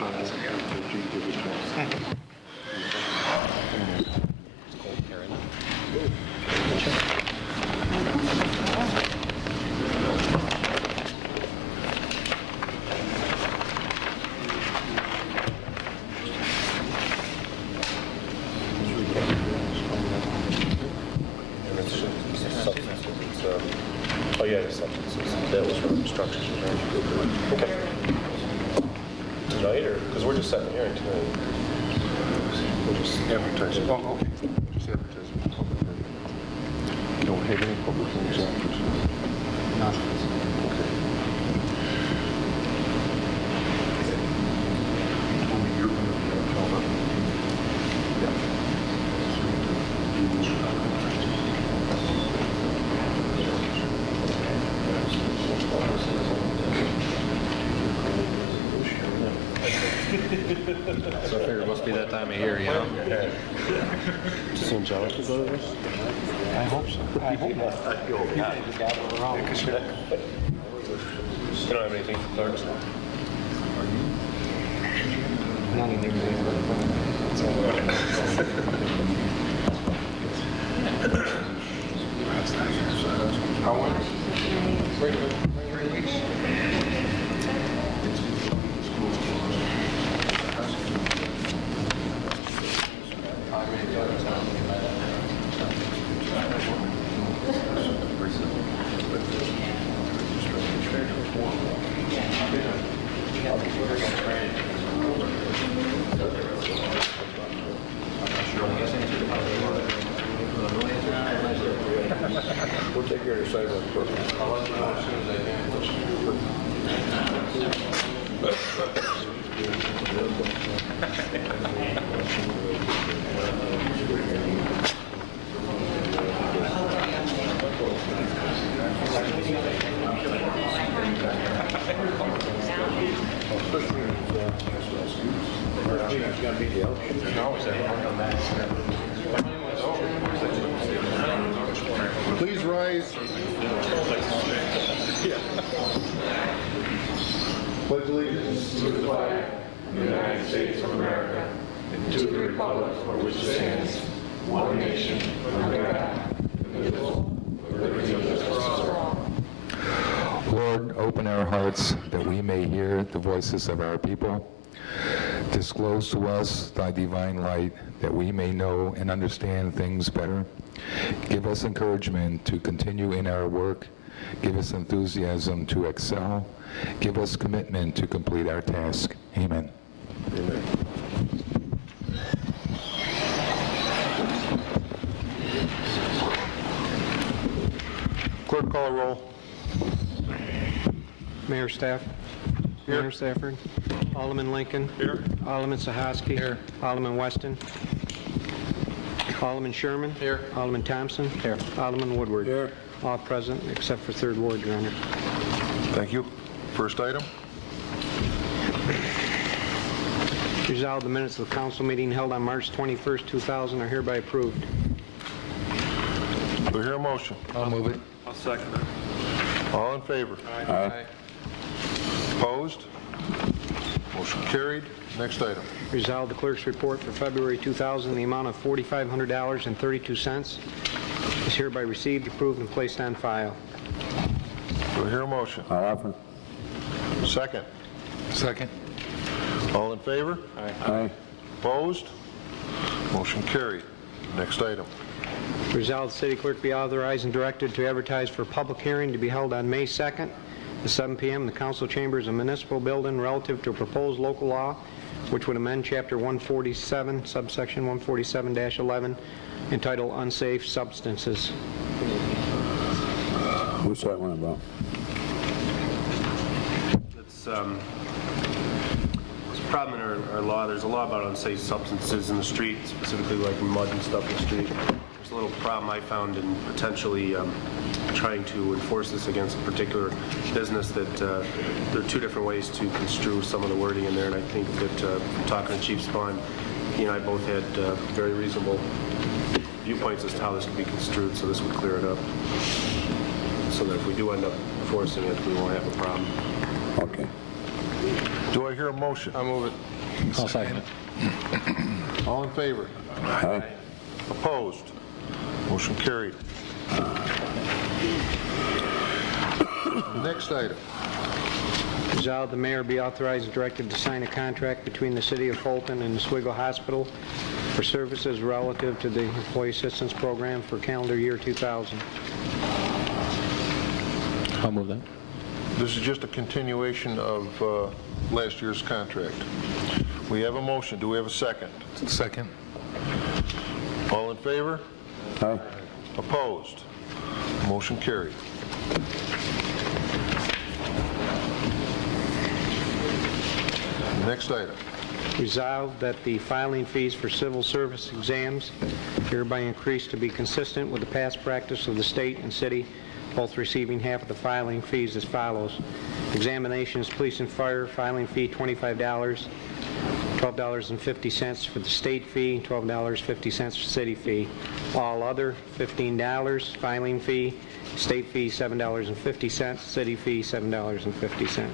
Oh yeah, the substances. That was from structures. Okay. Tonight, or because we're just setting the hearing tonight. We'll just advertise it. Oh, okay. Just advertise it. You don't have any public hearings after tonight? Nothing. Okay. So I figure it must be that time of year, you know? Does Angelica go to this? I hope so. I hope not. Yeah. You don't have anything for clerks? Not even How long? 3 weeks. We'll take care of the sidewalk first. I'll let you know as soon as I Please rise. Pledge allegiance to the flag of the United States of America and to the republic for which it stands, one nation, under God, indivisible, with liberty and justice for all. Lord, open our hearts that we may hear the voices of our people. Disclose to us thy divine light that we may know and understand things better. Give us encouragement to continue in our work. Give us enthusiasm to excel. Give us commitment to complete our task. Amen. Amen. Clerk, call a roll. Mayor Staff. Here. Mayor Stafford. Alderman Lincoln. Here. Alderman Sahaski. Here. Alderman Weston. Alderman Sherman. Here. Alderman Thompson. Here. Alderman Woodward. Here. All present except for 3rd Ward, Your Honor. Thank you. First item. Resolved, the minutes of the council meeting held on March 21st, 2000 are hereby approved. Do I hear a motion? I'll move it. I'll second it. All in favor? Aye. Opposed? Motion carried. Next item. Resolved, the clerk's report for February 2000 in the amount of $4,500.32 is hereby received, approved, and placed on file. Do I hear a motion? I offer. Second. Second. All in favor? Aye. Opposed? Motion carried. Next item. Resolved, the city clerk be authorized and directed to advertise for a public hearing to be held on May 2nd at 7 p.m. in the council chambers of municipal building relative to a proposed local law which would amend Chapter 147, subsection 147-11, entitled Unsafe Substances. What's that one about? It's a problem in our law. There's a law about unsafe substances in the street, specifically like mud and stuff in the street. There's a little problem I found in potentially trying to enforce this against a particular business that there are 2 different ways to construe some of the wording in there, and I think that from talking to Chief Spahn, he and I both had very reasonable viewpoints as to how this could be construed, so this would clear it up. So that if we do end up enforcing it, we won't have a problem. Okay. Do I hear a motion? I'll move it. I'll second it. All in favor? Aye. Opposed? Motion carried. Next item. Resolved, the mayor be authorized and directed to sign a contract between the City of Fulton and Oswego Hospital for services relative to the Employee Assistance Program for calendar year 2000. I'll move that. This is just a continuation of last year's contract. We have a motion. Do we have a second? Second. All in favor? Aye. Opposed? Motion carried. Next item. Resolved that the filing fees for civil service exams hereby increased to be consistent with the past practice of the state and city, both receiving half of the filing fees as follows. Examinations, police and fire, filing fee $25, $12.50 for the state fee, $12.50 for city fee. All other, $15, filing fee, state fee $7.50, city fee $7.50.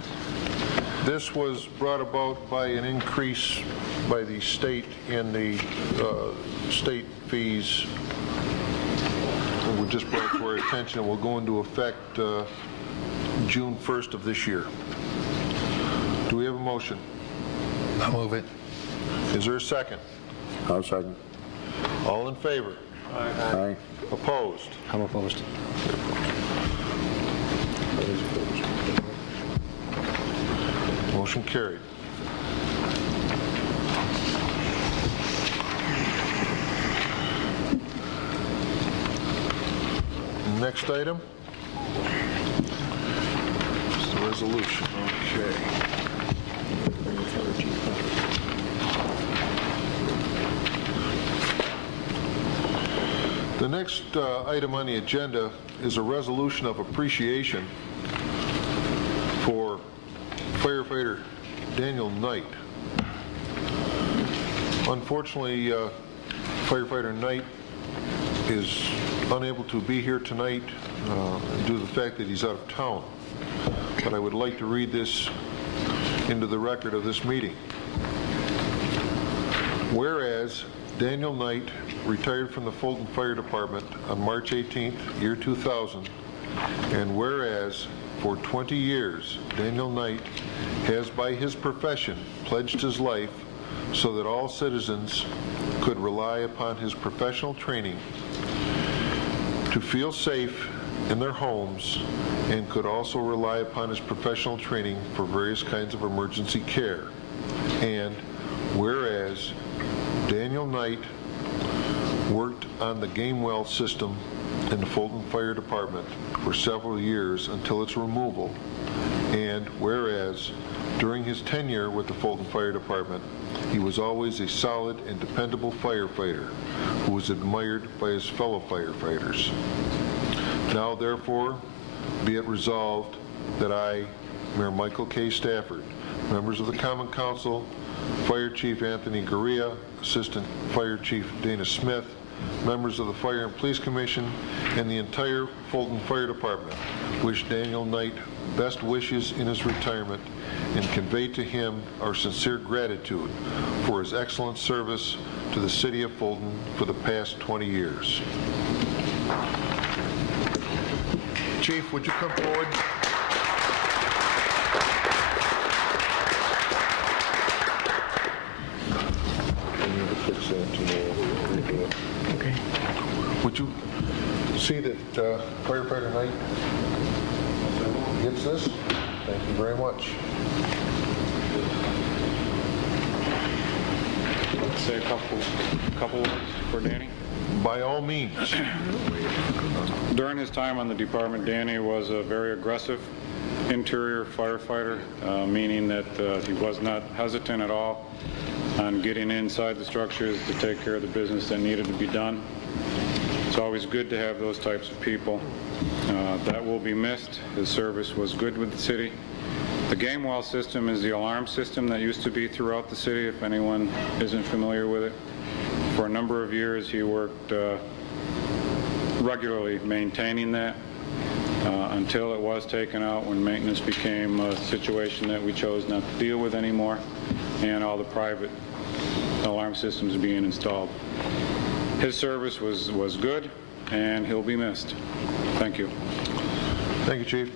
This was brought about by an increase by the state in the state fees. It was just brought to our attention and will go into effect June 1st of this year. Do we have a motion? I'll move it. Is there a second? I'll second. All in favor? Aye. Opposed? I'm opposed. Motion carried. Next item is the resolution. Okay. The next item on the agenda is a resolution of appreciation for firefighter Daniel Knight. Unfortunately, firefighter Knight is unable to be here tonight due to the fact that he's out of town. But I would like to read this into the record of this meeting. Whereas Daniel Knight retired from the Fulton Fire Department on March 18th, year 2000, and whereas for 20 years Daniel Knight has by his profession pledged his life so that all citizens could rely upon his professional training to feel safe in their homes and could also rely upon his professional training for various kinds of emergency care. And whereas Daniel Knight worked on the game well system in the Fulton Fire Department for several years until its removal, and whereas during his tenure with the Fulton Fire Department, he was always a solid and dependable firefighter who was admired by his fellow firefighters. Now, therefore, be it resolved that I, Mayor Michael K. Stafford, members of the Common Council, Fire Chief Anthony Gurria, Assistant Fire Chief Dana Smith, members of the Fire and Police Commission, and the entire Fulton Fire Department wish Daniel Knight best wishes in his retirement and convey to him our sincere gratitude for his excellent service to the City of Fulton for the past 20 years. Chief, would you come forward? Okay. Would you see that firefighter Knight gets this? Thank you very much. Say a couple words for Danny. By all means. During his time on the department, Danny was a very aggressive interior firefighter, meaning that he was not hesitant at all on getting inside the structures to take care of the business that needed to be done. It's always good to have those types of people. That will be missed. His service was good with the city. The game well system is the alarm system that used to be throughout the city, if anyone isn't familiar with it. For a number of years, he worked regularly maintaining that. until it was taken out when maintenance became a situation that we chose not to deal with anymore, and all the private alarm systems being installed. His service was good, and he'll be missed. Thank you. Thank you, Chief.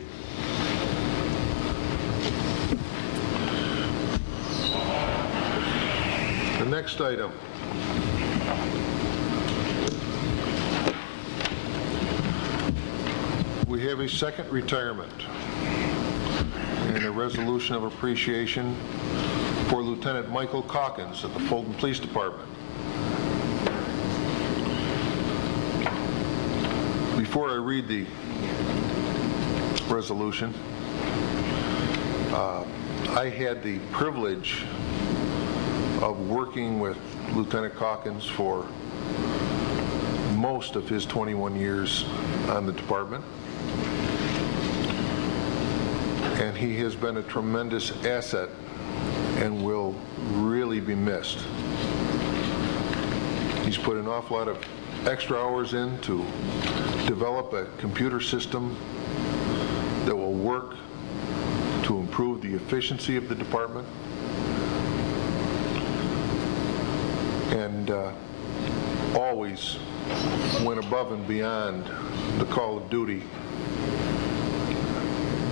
The next item. We have a second retirement and a resolution of appreciation for Lieutenant Michael Calkins at the Fulton Police Department. Before I read the resolution, I had the privilege of working with Lieutenant Calkins for most of his 21 years on the department, and he has been a tremendous asset and will really be missed. He's put an awful lot of extra hours in to develop a computer system that will work to improve the efficiency of the department, and always went above and beyond the call of duty,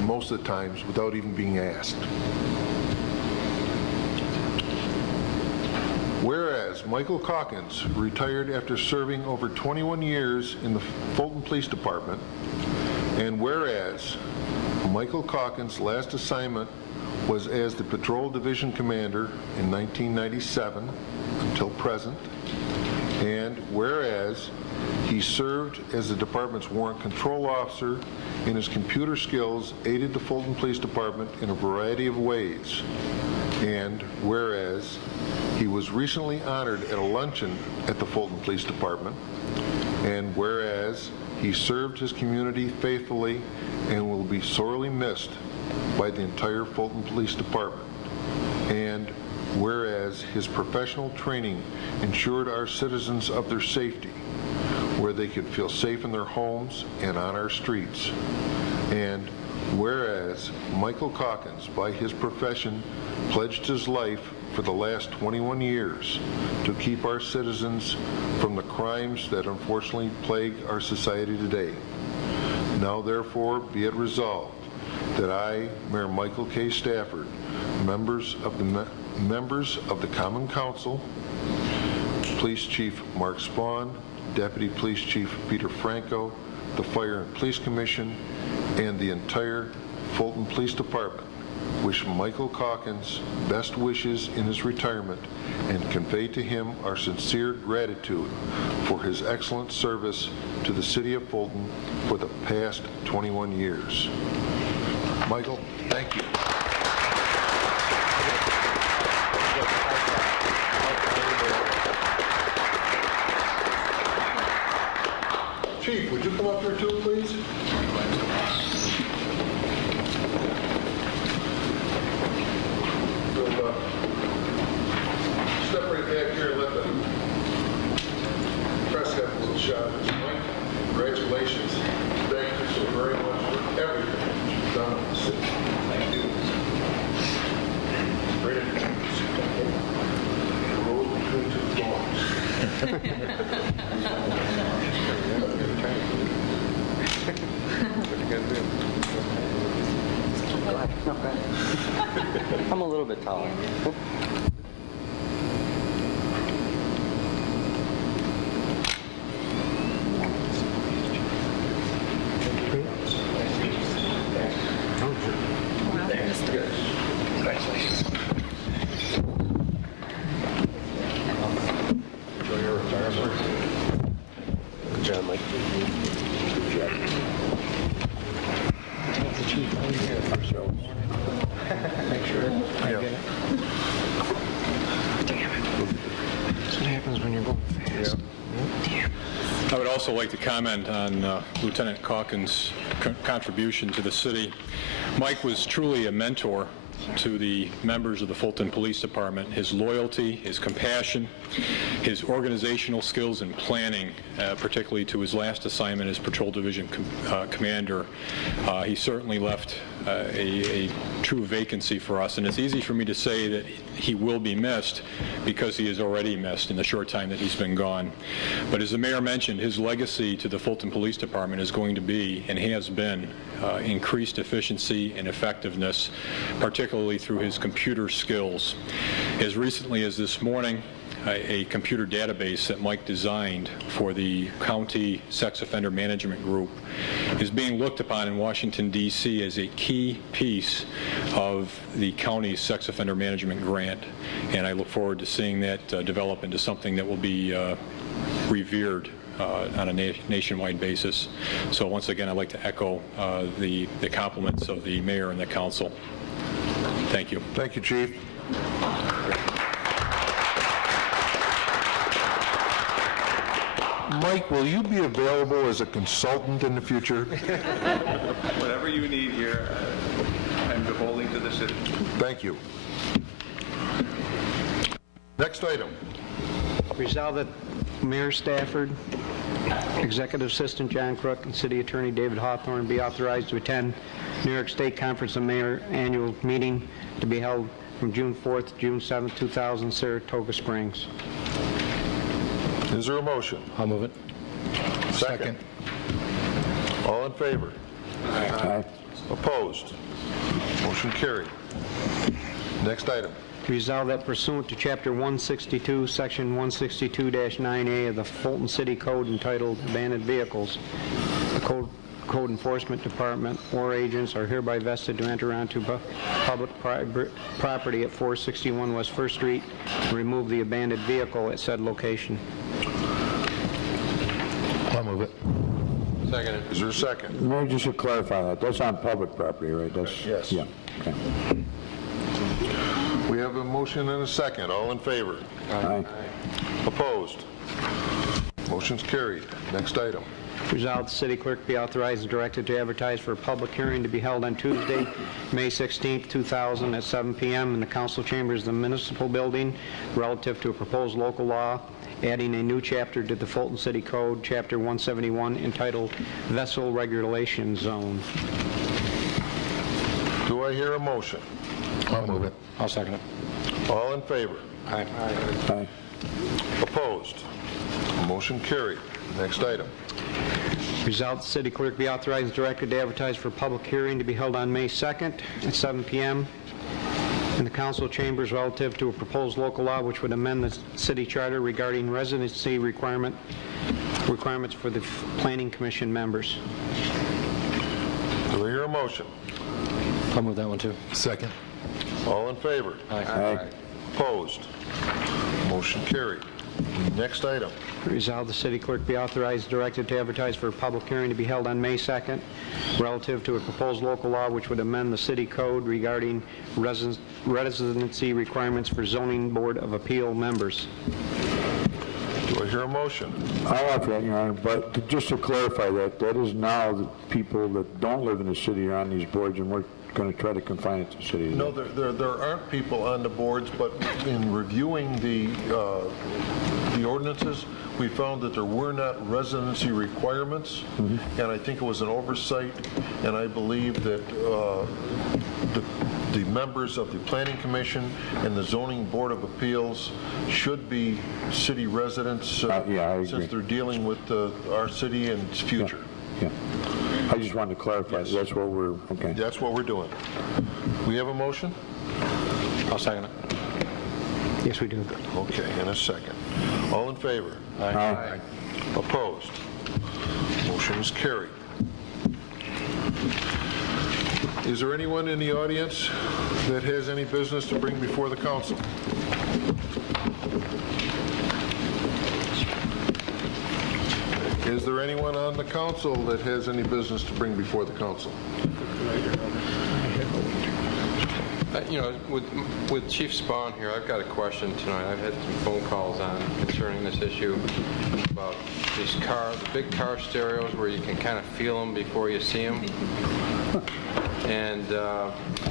most of the times without even being asked. Whereas Michael Calkins retired after serving over 21 years in the Fulton Police Department, and whereas Michael Calkins' last assignment was as the Patrol Division Commander in 1997 until present, and whereas he served as the department's warrant control officer and his computer skills aided the Fulton Police Department in a variety of ways, and whereas he was recently honored at a luncheon at the Fulton Police Department, and whereas he served his community faithfully and will be sorely missed by the entire Fulton Police Department, and whereas his professional training ensured our citizens of their safety, where they could feel safe in their homes and on our streets, and whereas Michael Calkins, by his profession, pledged his life for the last 21 years to keep our citizens from the crimes that unfortunately plague our society today. Now therefore be it resolved that I, Mayor Michael K. Stafford, members of the Common Council, Police Chief Mark Spawn, Deputy Police Chief Peter Franco, the Fire and Police Commission, and the entire Fulton Police Department wish Michael Calkins best wishes in his retirement and convey to him our sincere gratitude for his excellent service to the City of Fulton for the past 21 years. Michael, thank you. Chief, would you come up here too, please? We'll step right back here and let the press have a little shot. Mike, congratulations. Thank you so very much for everything you've done in the city. Thank you. Great. The road between two thorns. I'm a little bit taller. Enjoy your retirement. Good job, Mike. Make sure I get it. Damn it. That's what happens when you're going fast. Damn. I would also like to comment on Lieutenant Calkins' contribution to the city. Mike was truly a mentor to the members of the Fulton Police Department his loyalty, his compassion, his organizational skills and planning, particularly to his last assignment as Patrol Division Commander. He certainly left a true vacancy for us, and it's easy for me to say that he will be missed because he is already missed in the short time that he's been gone. But as the mayor mentioned, his legacy to the Fulton Police Department is going to be, and has been, increased efficiency and effectiveness, particularly through his computer skills. As recently as this morning, a computer database that Mike designed for the County Sex Offender Management Group is being looked upon in Washington, D.C. as a key piece of the county's Sex Offender Management Grant. And I look forward to seeing that develop into something that will be revered on a nationwide basis. So once again, I'd like to echo the compliments of the mayor and the council. Thank you. Thank you, Chief. Mike, will you be available as a consultant in the future? Whatever you need here, I'm beholden to the city. Thank you. Next item. Resolved that Mayor Stafford, Executive Assistant John Crook, and City Attorney David Hawthorne be authorized to attend New York State Conference of Mayor annual meeting to be held from June 4th to June 7th, 2000, Saratoga Springs. Is there a motion? I'll move it. Second. All in favor? Aye. Opposed? Motion carried. Next item. Resolved that pursuant to Chapter 162, Section 162-9A of the Fulton City Code entitled Abandoned Vehicles, the Code Enforcement Department or agents are hereby vested to enter onto public property at 461 West First Street and remove the abandoned vehicle at said location. I'll move it. Second. Is there a second? Mayor, just to clarify that, that's on public property, right? That's, Yes. Yeah, okay. We have a motion and a second. All in favor? Aye. Opposed? Motion's carried. Next item. Resolved, the city clerk be authorized and directed to advertise for a public hearing to be held on Tuesday, May 16th, 2000 at 7 p.m. in the council chambers of the municipal building relative to a proposed local law adding a new chapter to the Fulton City Code, Chapter 171, entitled Vessel Regulation Zone. Do I hear a motion? I'll move it. I'll second it. All in favor? Aye. Opposed? Motion carried. Next item. Resolved, the city clerk be authorized and directed to advertise for a public hearing to be held on May 2nd at 7 p.m. in the council chambers relative to a proposed local law which would amend the city charter regarding residency requirements for the planning commission members. Do I hear a motion? I'll move that one too. Second. All in favor? Aye. Opposed? Motion carried. Next item. Resolved, the city clerk be authorized and directed to advertise for a public hearing to be held on May 2nd relative to a proposed local law which would amend the city code regarding residency requirements for zoning board of appeal members. Do I hear a motion? I'll offer that, Your Honor, but just to clarify that is now the people that don't live in the city are on these boards, and we're going to try to confine it to the city. No, there aren't people on the boards, but in reviewing the ordinances, we found that there were not residency requirements, and I think it was an oversight, and I believe that the members of the Planning Commission and the Zoning Board of Appeals should be city residents Yeah, I agree. since they're dealing with our city and its future. Yeah. I just wanted to clarify, that's what we're, okay. That's what we're doing. We have a motion? I'll second it. Yes, we do. Okay, in a second. All in favor? Aye. Opposed? Motion is carried. Is there anyone in the audience that has any business to bring before the council? Is there anyone on the council that has any business to bring before the council? You know, with Chief Spawn here, I've got a question tonight. I've had some phone calls concerning this issue about these the big car stereos where you can kind of feel them before you see them. And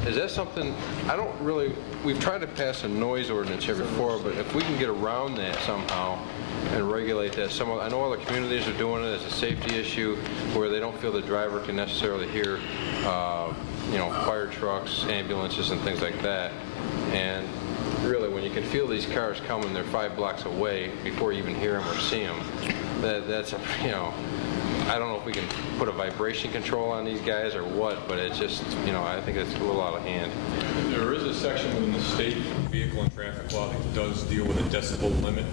is that something, we've tried to pass a noise ordinance here before, but if we can get around that somehow and regulate that, I know other communities are doing it as a safety issue where they don't feel the driver can necessarily hear fire trucks, ambulances, and things like that. And really, when you can feel these cars coming, they're 5 blocks away before you even hear them or see them. That's I don't know if we can put a vibration control on these guys or what, but it's just, I think it's a little out of hand. There is a section within the state vehicle and traffic law that does deal with a decibel limit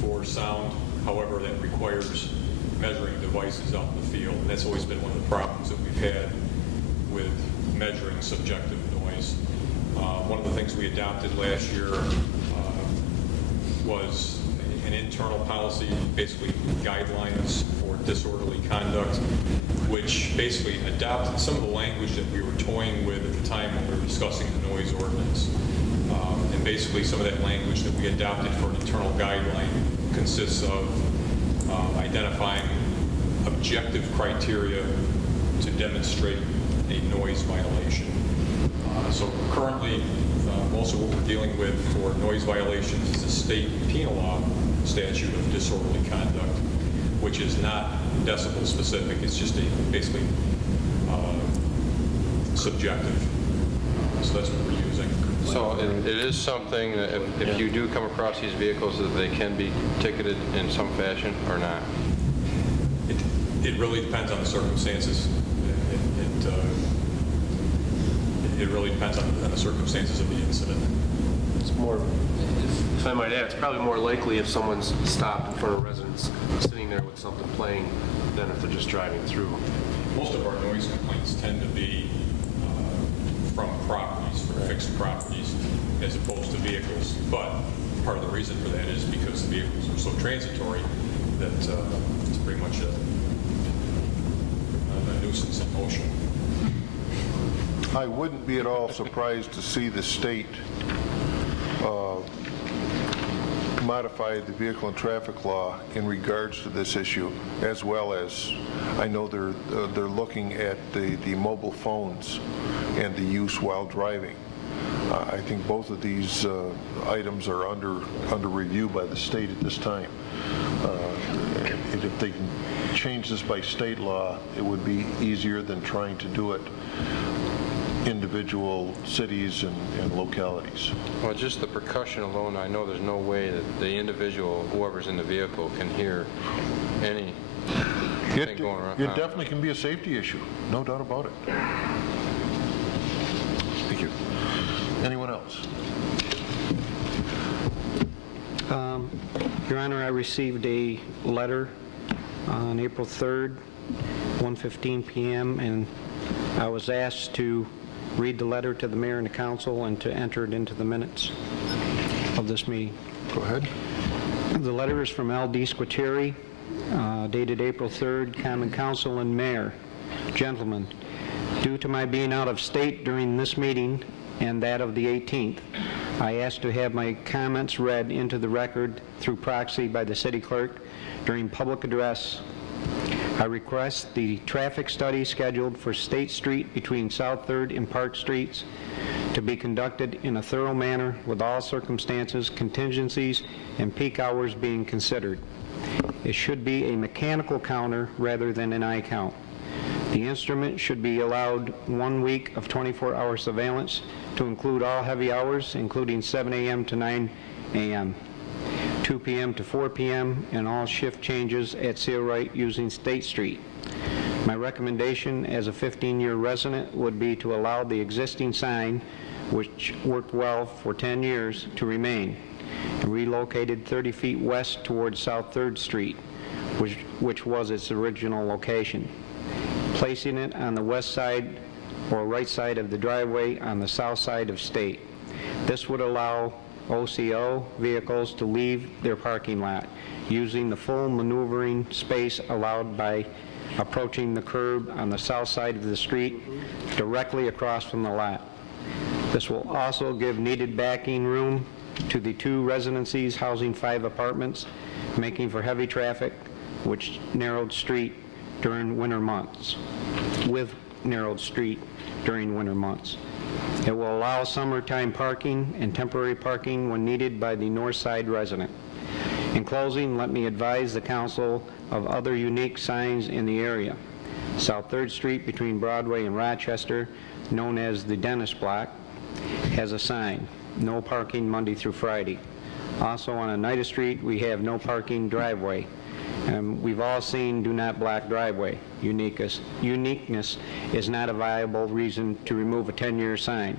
for sound. However, that requires measuring devices out in the field, and that's always been one of the problems that we've had with measuring subjective noise. One of the things we adopted last year was an internal policy, basically guidelines for disorderly conduct, which basically adopted some of the language that we were toying with at the time when we were discussing the noise ordinance. And basically some of that language that we adopted for an internal guideline consists of identifying objective criteria to demonstrate a noise violation. So currently, most of what we're dealing with for noise violations is a state penal law statute of disorderly conduct, which is not decibel specific. It's just basically subjective. So that's what we're using. So it is something that if you do come across these vehicles, that they can be ticketed in some fashion or not? It really depends on the circumstances. It really depends on the circumstances of the incident. It's more, if I might add, it's probably more likely if someone's stopped in front of residents sitting there with something playing than if they're just driving through. Most of our noise complaints tend to be from properties, from fixed properties, as opposed to vehicles. But part of the reason for that is because the vehicles are so transitory that it's pretty much a nuisance in motion. I wouldn't be at all surprised to see the state modify the vehicle and traffic law in regards to this issue, as well as I know they're looking at the mobile phones and the use while driving. I think both of these items are under review by the state at this time. And if they can change this by state law, it would be easier than trying to do it individual cities and localities. Well, just the percussion alone, I know there's no way that the individual, whoever's in the vehicle, can hear anything going around. It definitely can be a safety issue, no doubt about it. Thank you. Anyone else? Your Honor, I received a letter on April 3rd, 1:15 p.m., and I was asked to read the letter to the mayor and the council and to enter it into the minutes of this meeting. Go ahead. The letter is from L.D. Squitieri, dated April 3rd, Common Council and Mayor. Gentlemen, due to my being out of state during this meeting and that of the 18th, I asked to have my comments read into the record through proxy by the city clerk during public address. I request the traffic study scheduled for State Street between South 3rd and Park Streets to be conducted in a thorough manner with all circumstances, contingencies, and peak hours being considered. It should be a mechanical counter rather than an eye count. The instrument should be allowed 1 week of 24-hour surveillance to include all heavy hours, including 7 a.m. to 9 a.m., 2 p.m. to 4 p.m., and all shift changes at Sealright using State Street. My recommendation as a 15-year resident would be to allow the existing sign, which worked well for 10 years, to remain, and relocated 30 feet west towards South 3rd Street, which was its original location, placing it on the west side or right side of the driveway on the south side of State. This would allow OCO vehicles to leave their parking lot using the full maneuvering space allowed by approaching the curb on the south side of the street directly across from the lot. This will also give needed backing room to the 2 residencies housing 5 apartments, making for heavy traffic, which narrowed street during winter months, with narrowed street during winter months. It will allow summertime parking and temporary parking when needed by the north side resident. In closing, let me advise the council of other unique signs in the area. South 3rd Street between Broadway and Rochester, known as the Dentist Block, has a sign, no parking Monday through Friday. Also on Oneida Street, we have no parking driveway. We've all seen do not block driveway. Uniqueness is not a viable reason to remove a 10-year sign.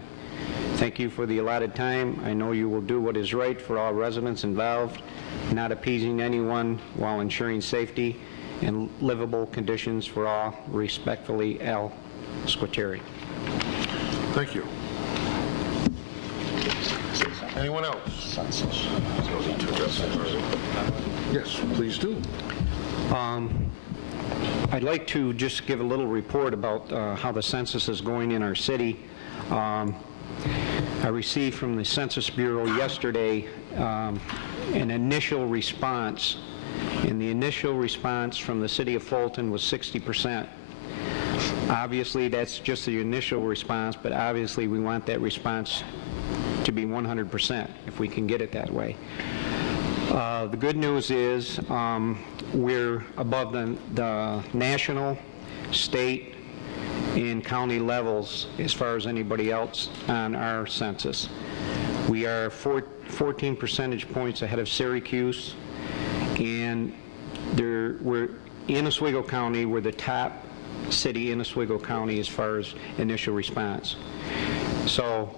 Thank you for the allotted time. I know you will do what is right for all residents involved, not appeasing anyone while ensuring safety and livable conditions for all. Respectfully, Al Squitieri. Thank you. Anyone else? Yes, please do. I'd like to just give a little report about how the census is going in our city. I received from the Census Bureau yesterday an initial response, and the initial response from the city of Fulton was 60%. Obviously, that's just the initial response, but obviously we want that response to be 100% if we can get it that way. The good news is we're above the national, state, and county levels as far as anybody else on our census. We are 14 percentage points ahead of Syracuse, and we're in Oswego County. We're the top city in Oswego County as far as initial response. So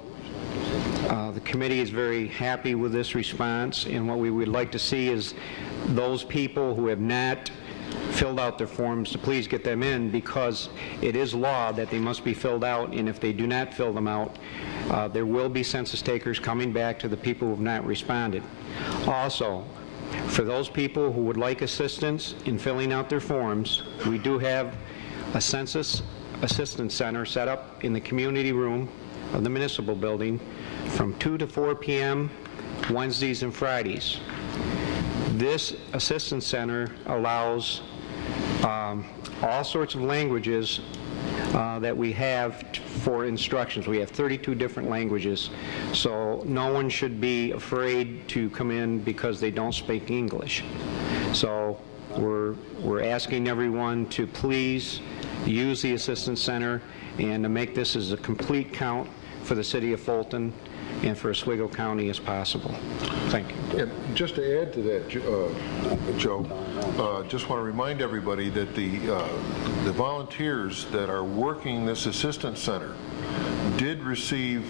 the committee is very happy with this response, and what we would like to see is those people who have not filled out their forms to please get them in, because it is law that they must be filled out, and if they do not fill them out, there will be census takers coming back to the people who have not responded. Also, for those people who would like assistance in filling out their forms, we do have a census assistance center set up in the community room of the municipal building from 2 to 4 p.m. Wednesdays and Fridays. This assistance center allows all sorts of languages that we have for instructions. We have 32 different languages, so no one should be afraid to come in because they don't speak English. So we're asking everyone to please use the assistance center and to make this as a complete count for the city of Fulton and for Oswego County as possible. Thank you. And just to add to that, Joe, just want to remind everybody that the volunteers that are working this assistance center did receive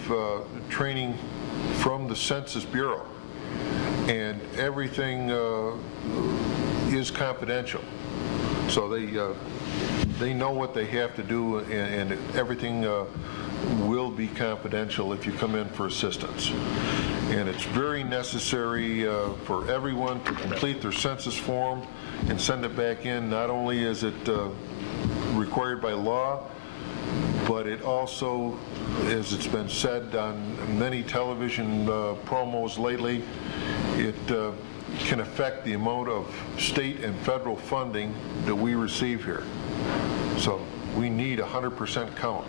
training from the Census Bureau, and everything is confidential. So they know what they have to do, and everything will be confidential if you come in for assistance. And it's very necessary for everyone to complete their census form and send it back in. Not only is it required by law, but it also, as it's been said on many television promos lately, it can affect the amount of state and federal funding that we receive here. So we need 100% count.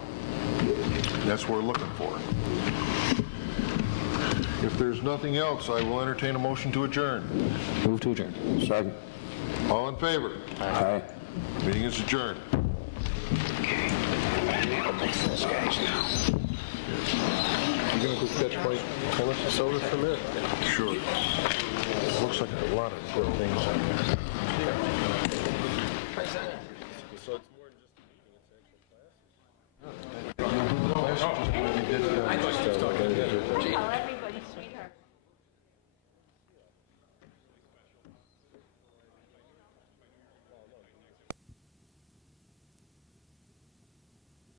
That's what we're looking for. If there's nothing else, I will entertain a motion to adjourn. Move to adjourn. Second. All in favor? Aye. Meeting is adjourned. Okay. Those guys now. You gonna go catch my soda for a minute? Sure. Looks like a lot of good things on there.